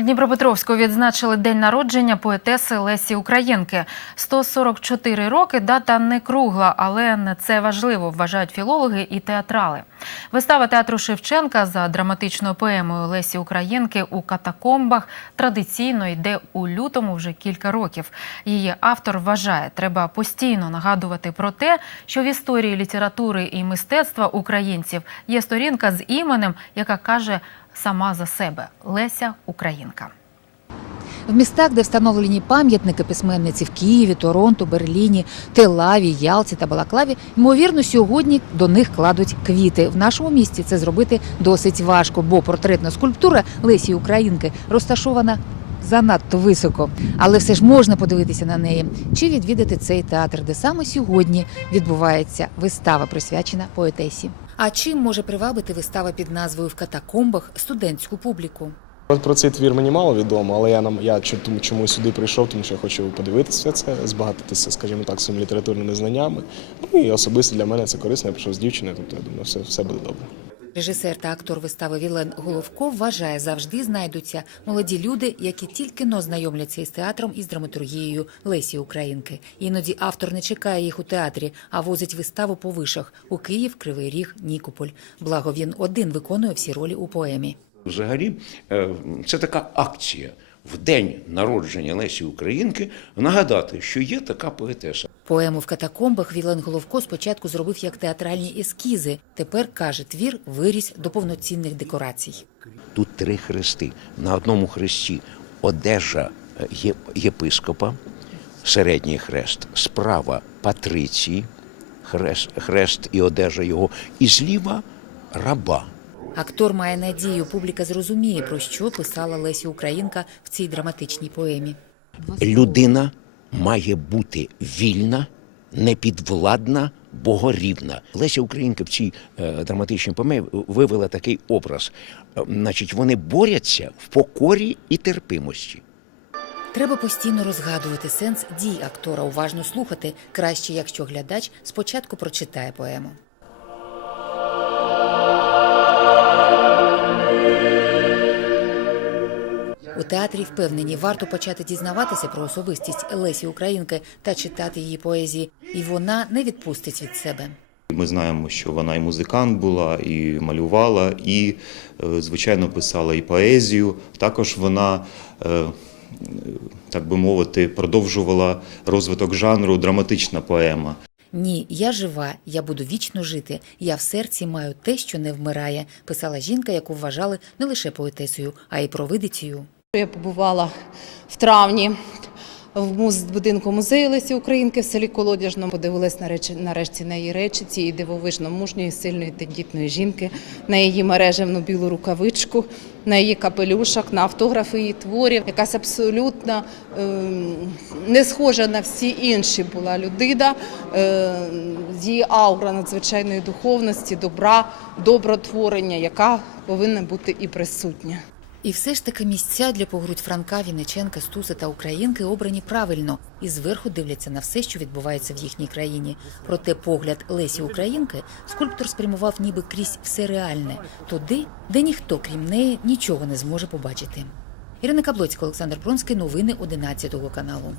У Дніпропетровську відзначили день народження поетеси Лесі Українки. 144 роки дата не кругла, але не це важливо, вважають філологи і театрали. Вистава театру Шевченка за драматичною поемою Лесі Українки у катакомбах традиційно йде у лютому вже кілька років. Її автор вважає, треба постійно нагадувати про те, що в історії літератури і мистецтва українців є сторінка з іменем, яка каже сама за себе Леся Українка. В містах, де встановлені пам'ятники письменниці в Києві, Торонто, Берліні, Телаві, Ялті та Балаклаві, ймовірно, сьогодні до них кладуть квіти. В нашому місті це зробити досить важко, бо портретна скульптура Лесі Українки розташована занадто високо. Але все ж можна подивитися на неї чи відвідати цей театр, де саме сьогодні відбувається вистава, присвячена поетесі. А чим може привабити вистава під назвою в катакомбах студентську публіку? Про цей твір мені мало відомо, але я нам я тому чому сюди прийшов, тому що я хочу подивитися це, збагатитися, скажімо так, своїми літературними знаннями. Ну і особисто для мене це корисно. Я прийшов з дівчиною, тобто я думаю, все, все буде добре. Режисер та актор вистави Вілен Головко вважає, завжди знайдуться молоді люди, які тільки но знайомляться із театром і з драматургією Лесі Українки. Іноді автор не чекає їх у театрі, а возить виставу по вишах у Київ, Кривий Ріг, Нікополь. Благо він один виконує всі ролі у поемі. Взагалі, е, це така акція в день народження Лесі Українки нагадати, що є така поетеса. Поему в катакомбах Вілен Головко спочатку зробив як театральні ескізи. Тепер каже, твір виріс до повноцінних декорацій. Тут три хрести. На одному хресті одежа єпископа, середній хрест, справа патриції, хрест, хрест і одежа його, і зліва раба. Актор має надію, публіка зрозуміє, про що писала Лесі Українка в цій драматичній поемі. Людина має бути вільна, непідвладна, богорівна. Леся Українка в цій е, драматичній поемі вивела такий образ. Е, Значить, вони борються в покорі і терпимості. Треба постійно розгадувати сенс дій актора, уважно слухати. Краще, якщо глядач спочатку прочитає поему. У театрі впевнені, варто почати дізнаватися про особистість Лесі Українки та читати її поезії, і вона не відпустить від себе. Ми знаємо, що вона і музикант була, і малювала, і, е, звичайно, писала і поезію. Також вона, е, так би мовити, продовжувала розвиток жанру драматична поема. Ні, я жива, я буду вічно жити. Я в серці маю те, що не вмирає, писала жінка, яку вважали не лише поетесою, а й провидицею. Я побувала в травні в будинку музею Лесі Українки в селі Колодяжно. Подивилась на речі нарешті на її речі, цієї дивовижно мужньої, сильної тендітної жінки, на її мережевну білу рукавичку, на її капелюшок, на автографи її творів. Якась абсолютно ем, не схожа на всі інші була людина. Ем, її аура надзвичайної духовності, добра, добротворення, яка повинна бути і присутня. І все ж таки місця для погрудь Франка, Вінниченка, Стуси та Українки обрані правильно і зверху дивляться на все, що відбувається в їхній країні. Проте погляд Лесі Українки скульптор спрямував ніби крізь все реальне, туди, де ніхто, крім неї, нічого не зможе побачити. Ірина Каблоцька, Олександр Бронський, новини 11 каналу.